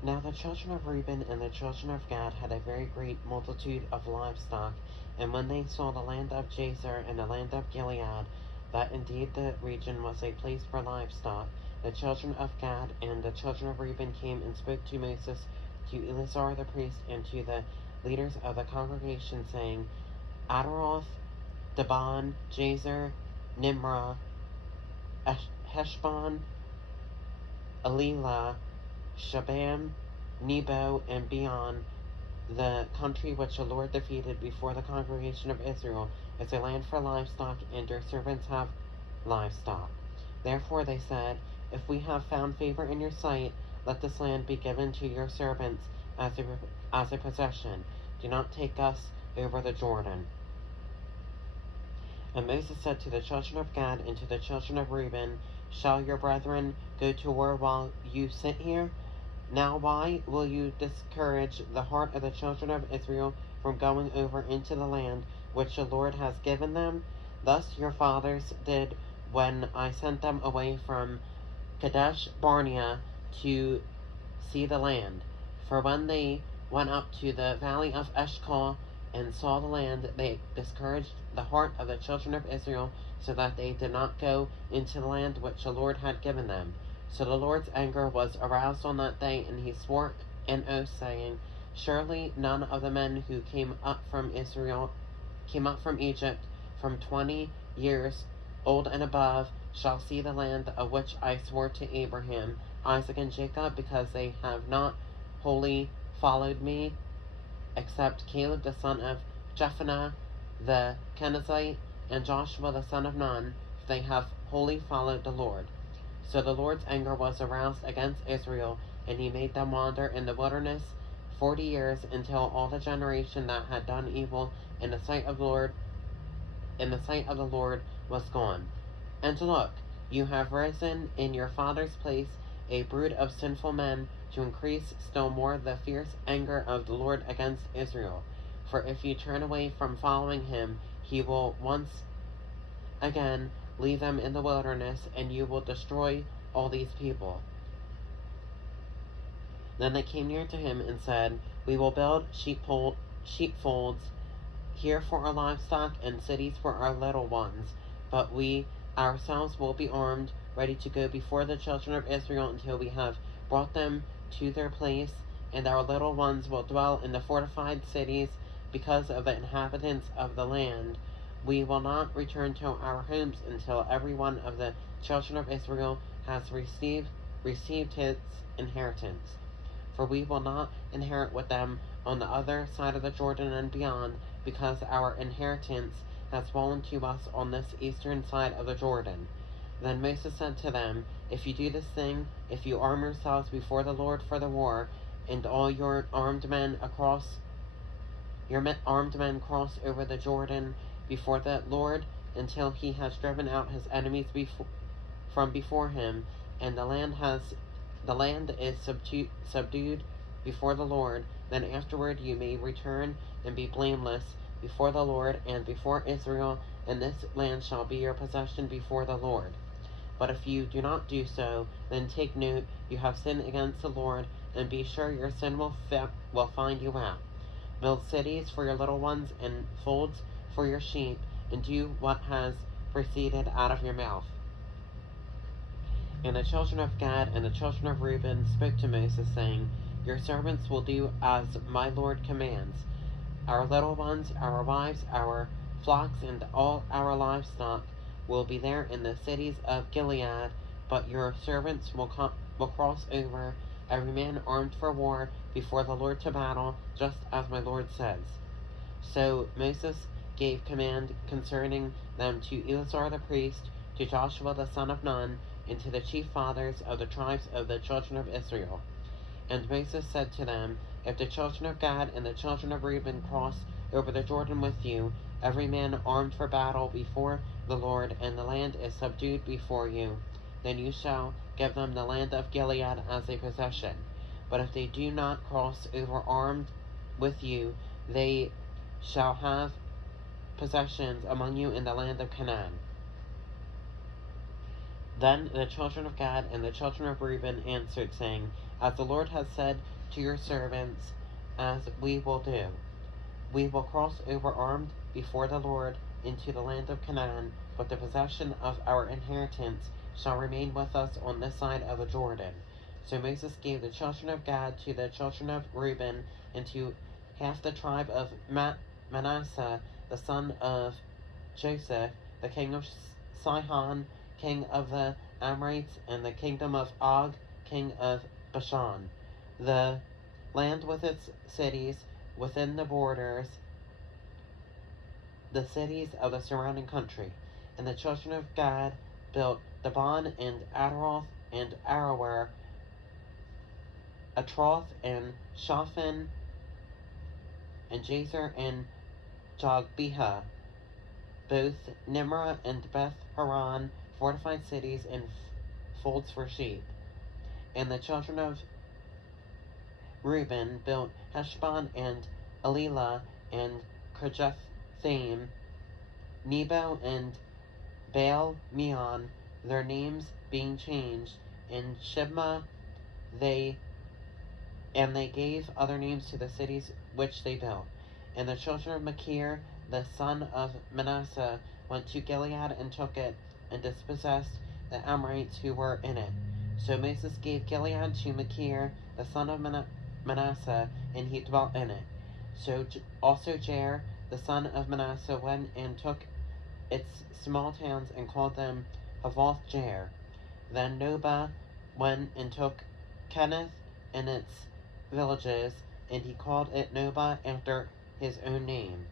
Now the children of Reuben and the children of Gad had a very great multitude of livestock, and when they saw the land of Jazer and the land of Gilead, that indeed the region was a place for livestock, the children of Gad and the children of Reuben came and spoke to Moses, to Eleazar the priest, and to the leaders of the congregation, saying, Adaroth, Dibon, Jazer, Nimrah, Heshbon, Elilah, Shabam, Nebo, and beyond, the country which the Lord defeated before the congregation of Israel, is a land for livestock, and your servants have livestock. Therefore they said, If we have found favor in your sight, let this land be given to your servants as a possession. Do not take us over the Jordan. And Moses said to the children of Gad and to the children of Reuben, Shall your brethren go to war while you sit here? Now why will you discourage the heart of the children of Israel from going over into the land which the Lord has given them? Thus your fathers did when I sent them away from Kadesh Barnea to see the land. For when they went up to the valley of Eshcol and saw the land, they discouraged the heart of the children of Israel, so that they did not go into the land which the Lord had given them. So the Lord's anger was aroused on that day, and he swore an oath, saying, Surely none of the men who came up from Egypt from 20 years old and above shall see the land of which I swore to Abraham, Isaac, and Jacob, because they have not wholly followed me, except Caleb the son of Jephunneh the Kenizzite, and Joshua the son of Nun, for they have wholly followed the Lord. So the Lord's anger was aroused against Israel, and he made them wander in the wilderness 40 years, until all the generation that had done evil in the sight of the Lord was gone. And look, you have risen in your father's place a brood of sinful men, to increase still more the fierce anger of the Lord against Israel. For if you turn away from following him, he will once again leave them in the wilderness, and you will destroy all these people. Then they came near to him and said, We will build sheepfolds here for our livestock, and cities for our little ones, but we ourselves will be armed, ready to go before the children of Israel until we have brought them to their place, and our little ones will dwell in the fortified cities because of the inhabitants of the land. We will not return to our homes until every one of the children of Israel has received his inheritance. For we will not inherit with them on the other side of the Jordan and beyond, because our inheritance has fallen to us on this eastern side of the Jordan. Then Moses said to them, If you do this thing, if you arm yourselves before the Lord for the war, and all your armed men cross over the Jordan before the Lord, until he has driven out his enemies from before him, and the land is subdued before the Lord, then afterward you may return and be blameless before the Lord and before Israel, and this land shall be your possession before the Lord. But if you do not do so, then take note, you have sinned against the Lord, and be sure your sin will find you out. Build cities for your little ones and folds for your sheep, and do what has proceeded out of your mouth. And the children of Gad and the children of Reuben spoke to Moses, saying, Your servants will do as my Lord commands. Our little ones, our wives, our flocks, and all our livestock will be there in the cities of Gilead, but your servants will cross over, every man armed for war, before the Lord to battle, just as my Lord says. So Moses gave command concerning them to Eleazar the priest, to Joshua the son of Nun, and to the chief fathers of the tribes of the children of Israel. And Moses said to them, If the children of Gad and the children of Reuben cross over the Jordan with you, every man armed for battle before the Lord, and the land is subdued before you, then you shall give them the land of Gilead as a possession. But if they do not cross over armed with you, they shall have possessions among you in the land of Canaan. Then the children of Gad and the children of Reuben answered, saying, as the Lord has said to your servants, as we will do. We will cross over armed before the Lord into the land of Canaan, but the possession of our inheritance shall remain with us on this side of the Jordan. So Moses gave the children of Gad to the children of Reuben, and to half the tribe of Manasseh, the son of Joseph, the king of Sihon, king of the Amorites, and the kingdom of Og, king of Bashan, the land with its cities within the borders, the cities of the surrounding country. And the children of Gad built Dibon and Ataroth and Aroer, Atroth and Shaphan, and Jazer and Jogbehah, both Nimrah and Beth Haran, fortified cities and folds for sheep. And the children of Reuben built Heshbon and Elilah and Kirjathaim, Nebo and Baal Meon, their names being changed, and Shibmah they gave other names to the cities which they built. And the children of Machir, the son of Manasseh, went to Gilead and took it, and dispossessed the Amorites who were in it. So Moses gave Gilead to Machir, the son of Manasseh, and he dwelt in it. So also Jair, the son of Manasseh, went and took its small towns and called them Havoth Jair. Then Nobah went and took Kenneth and its villages, and he called it Nobah after his own name.